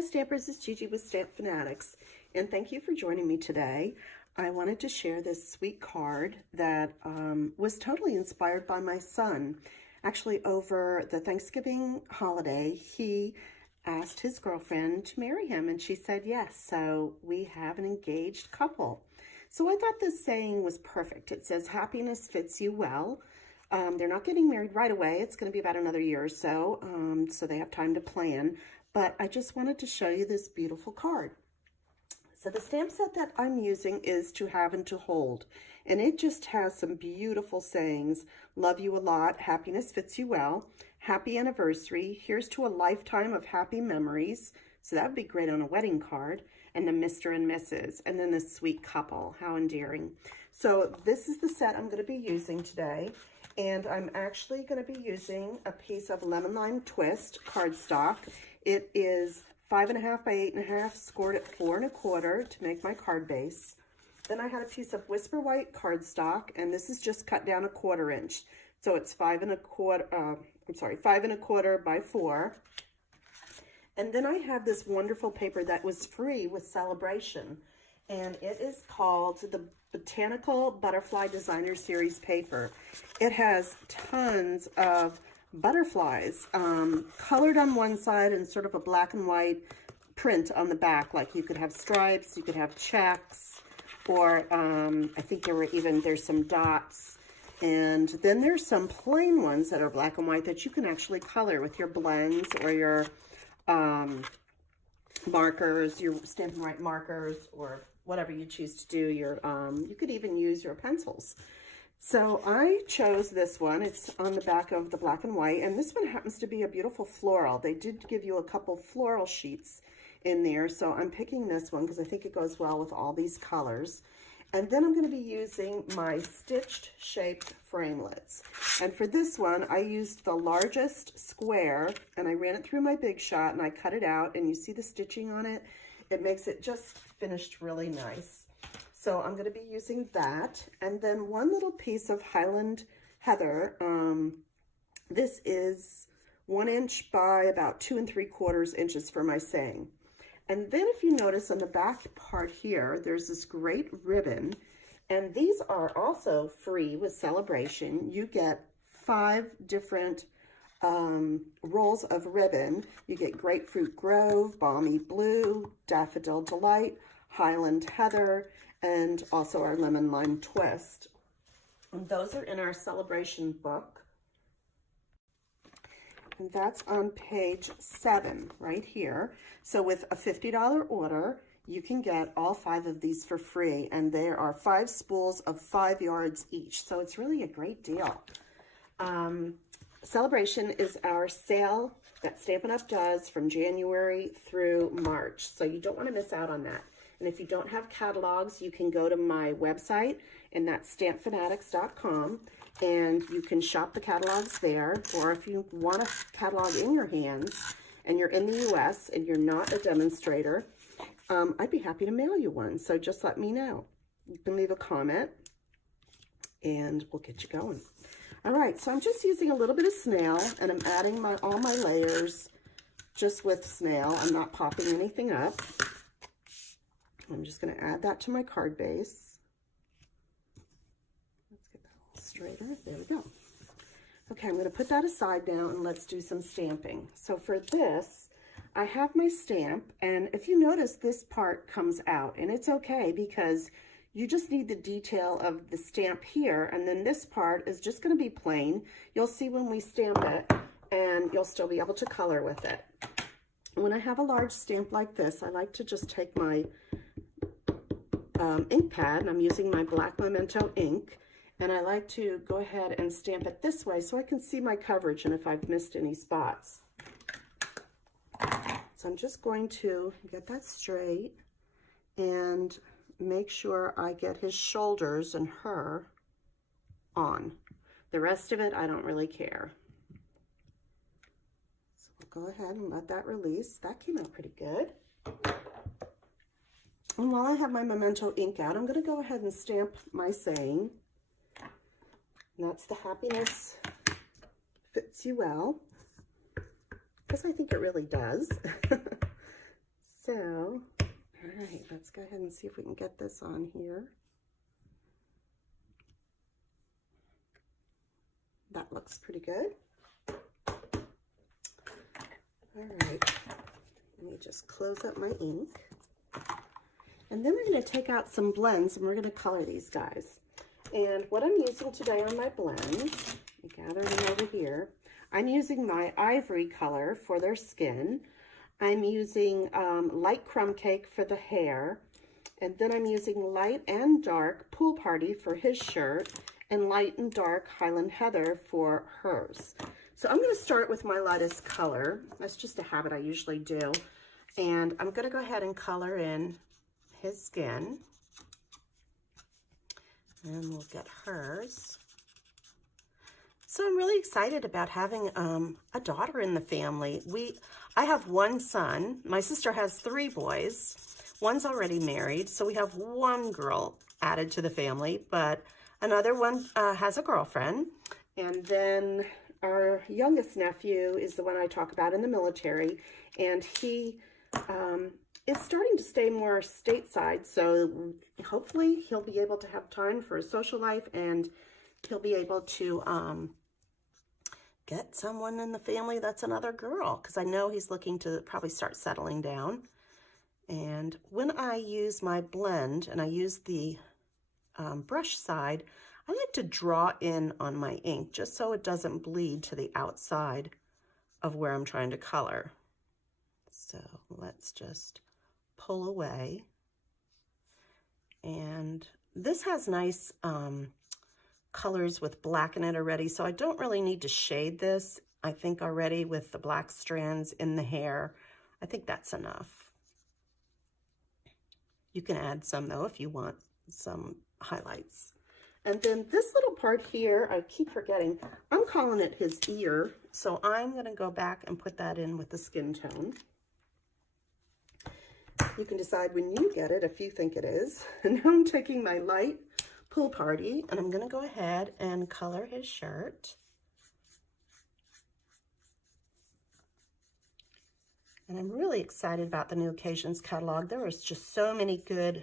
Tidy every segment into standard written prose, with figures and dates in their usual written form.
Hi Stampers, it's Gigi with StampFUNatics, and thank you for joining me today. I wanted to share this sweet card that was totally inspired by my son. Actually, over the Thanksgiving holiday, he asked his girlfriend to marry him, and she said yes, so we have an engaged couple. So I thought this saying was perfect. It says, happiness fits you well. They're not getting married right away. It's going to be about another year or so, so they have time to plan. But I just wanted to show you this beautiful card. So the stamp set that I'm using is To Have and To Hold, and it just has some beautiful sayings. Love you a lot, happiness fits you well, happy anniversary, here's to a lifetime of happy memories. So that would be great on a wedding card. And the Mr. and Mrs. And then this sweet couple, how endearing. So this is the set I'm going to be using today. And I'm actually going to be using a piece of Lemon Lime Twist cardstock. It is 5.5 by 8.5, scored at 4 1/4 to make my card base. Then I had a piece of Whisper White cardstock, and this is just cut down 1/4 inch. So it's 5 1/4 by 4. And then I have this wonderful paper that was free with Celebration, and it is called the Botanical Butterfly Designer Series paper. It has tons of butterflies colored on one side and sort of a black and white print on the back. Like you could have stripes, you could have checks, or I think there's some dots. And then there's some plain ones that are black and white that you can actually color with your blends or your markers, your Stampin' Right markers, or whatever you choose to do. You could even use your pencils. So I chose this one. It's on the back of the black and white, and this one happens to be a beautiful floral. They did give you a couple floral sheets in there, so I'm picking this one because I think it goes well with all these colors. And then I'm going to be using my stitched shaped framelits. And for this one, I used the largest square, and I ran it through my Big Shot, and I cut it out, and you see the stitching on it. It makes it just finished really nice. So I'm going to be using that. And then one little piece of Highland Heather. This is 1 inch by about 2 3/4 inches for my saying. And then if you notice on the back part here, there's this great ribbon, and these are also free with Celebration. You get 5 different rolls of ribbon. You get Grapefruit Grove, Balmy Blue, Daffodil Delight, Highland Heather, and also our Lemon Lime Twist. And those are in our Celebration book. And that's on page 7 right here. So with a $50 order, you can get all 5 of these for free, and there are 5 spools of 5 yards each. So it's really a great deal. Celebration is our sale that Stampin' Up! Does from January through March. So you don't want to miss out on that. And if you don't have catalogs, you can go to my website, and that's StampFUNatics.com. And you can shop the catalogs there, or if you want a catalog in your hands and you're in the US and you're not a demonstrator, I'd be happy to mail you one. So just let me know. You can leave a comment and we'll get you going. All right, so I'm just using a little bit of snail, and I'm adding all my layers just with snail. I'm not popping anything up. I'm just going to add that to my card base. Straighter. There we go. Okay, I'm going to put that aside now, and let's do some stamping. So for this, I have my stamp, and if you notice, this part comes out, and it's okay because you just need the detail of the stamp here, and then this part is just going to be plain. You'll see when we stamp it, and you'll still be able to color with it. When I have a large stamp like this, I like to just take my ink pad, and I'm using my black Memento ink, and I like to go ahead and stamp it this way so I can see my coverage and if I've missed any spots. So I'm just going to get that straight and make sure I get his shoulders and her on. The rest of it, I don't really care. So we'll go ahead and let that release. That came out pretty good. And while I have my Memento ink out, I'm going to go ahead and stamp my saying. And that's the happiness fits you well, because I think it really does. So, all right, let's go ahead and see if we can get this on here. That looks pretty good. All right, let me just close up my ink. And then we're going to take out some blends and we're going to color these guys. And what I'm using today on my blends, I gather them over here. I'm using my ivory color for their skin. I'm using light crumb cake for the hair. And then I'm using light and dark Pool Party for his shirt and light and dark Highland Heather for hers. So I'm going to start with my lightest color. That's just a habit I usually do. And I'm going to go ahead and color in his skin. And we'll get hers. So I'm really excited about having a daughter in the family. I have one son. My sister has 3 boys. One's already married, so we have one girl added to the family, but another one has a girlfriend. And then our youngest nephew is the one I talk about in the military, and he is starting to stay more stateside, so hopefully he'll be able to have time for his social life, and he'll be able to get someone in the family that's another girl, because I know he's looking to probably start settling down. And when I use my blend, and I use the brush side, I like to draw in on my ink just so it doesn't bleed to the outside of where I'm trying to color. So let's just pull away. And this has nice colors with black in it already, so I don't really need to shade this. I think already with the black strands in the hair, I think that's enough. You can add some though if you want some highlights. And then this little part here, I keep forgetting, I'm calling it his ear. So I'm going to go back and put that in with the skin tone. You can decide when you get it if you think it is. And now I'm taking my light Pool Party and I'm going to go ahead and color his shirt. And I'm really excited about the New Occasions catalog. There is just so many good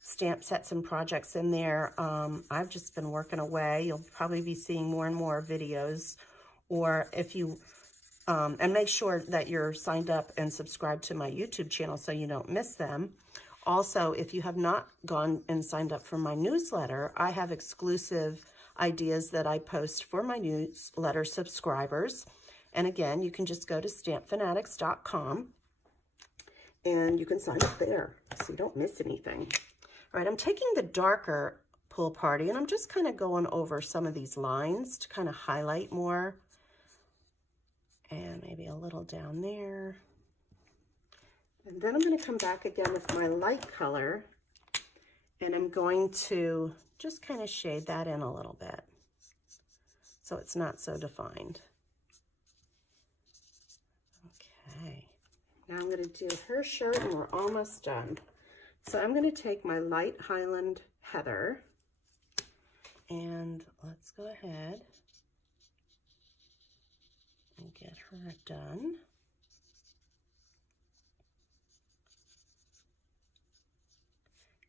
stamp sets and projects in there. I've just been working away. You'll probably be seeing more and more videos, or if you and make sure that you're signed up and subscribed to my YouTube channel so you don't miss them. Also, if you have not gone and signed up for my newsletter, I have exclusive ideas that I post for my newsletter subscribers. And again, you can just go to StampFUNatics.com and you can sign up there so you don't miss anything. All right, I'm taking the darker Pool Party and I'm just kind of going over some of these lines to kind of highlight more. And maybe a little down there. And then I'm going to come back again with my light color and I'm going to just kind of shade that in a little bit so it's not so defined. Okay, now I'm going to do her shirt and we're almost done. So I'm going to take my light Highland Heather and let's go ahead and get her done.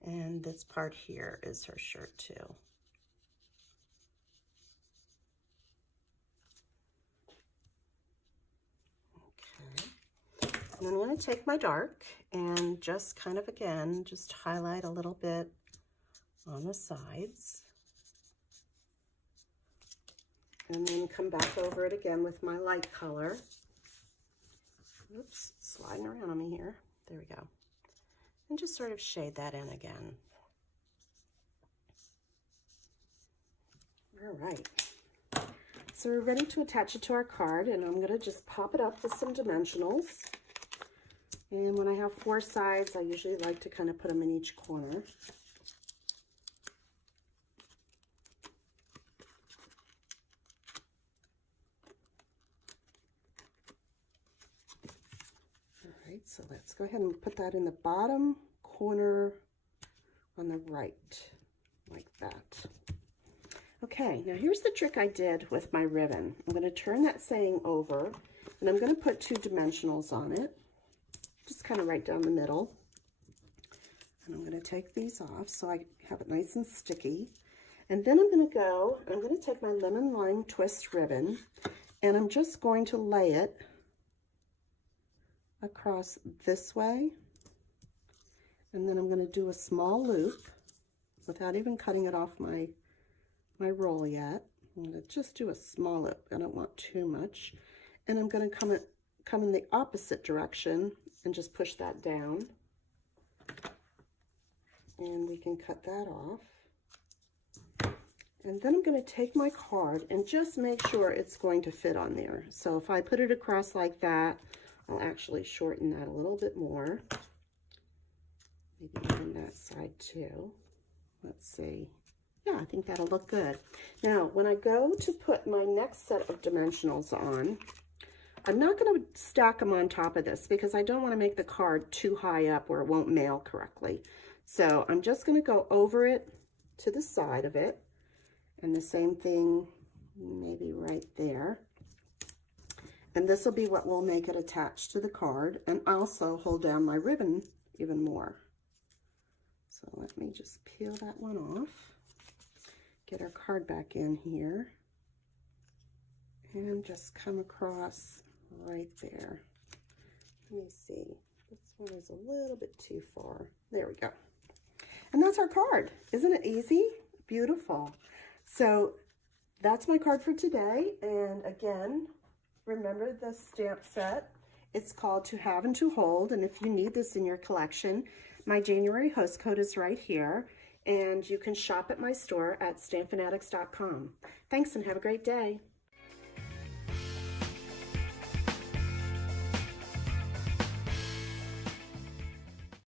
And this part here is her shirt too. Okay. And then I'm going to take my dark and just kind of, again, just highlight a little bit on the sides. And then come back over it again with my light color. Oops, sliding around on me here. There we go. And just sort of shade that in again. All right. So we're ready to attach it to our card, and I'm going to just pop it up with some dimensionals. And when I have 4 sides, I usually like to kind of put them in each corner. So let's go ahead and put that in the bottom corner on the right, like that. Okay, now here's the trick I did with my ribbon. I'm going to turn that saying over, and I'm going to put 2 dimensionals on it. just kind of right down the middle. And I'm going to take these off so I have it nice and sticky. And then I'm going to take my lemon lime twist ribbon, and I'm just going to lay it across this way. And then I'm going to do a small loop without even cutting it off my roll yet. I'm going to just do a small loop. I don't want too much. And I'm going to come in the opposite direction and just push that down. And we can cut that off. And then I'm going to take my card and just make sure it's going to fit on there. So if I put it across like that, I'll actually shorten that a little bit more. Maybe even that side too. Let's see. Yeah, I think that'll look good. Now, when I go to put my next set of dimensionals on, I'm not going to stack them on top of this because I don't want to make the card too high up where it won't mail correctly. So I'm just going to go over it to the side of it. And the same thing maybe right there. And this will be what will make it attached to the card and also hold down my ribbon even more. So let me just peel that one off, get our card back in here, and just come across right there. Let me see, this one is a little bit too far. There we go. And that's our card. Isn't it easy? Beautiful. So that's my card for today. And again, remember the stamp set. It's called To Have and To Hold. And if you need this in your collection, my January host code is right here. And you can shop at my store at StampFUNatics.com. Thanks and have a great day.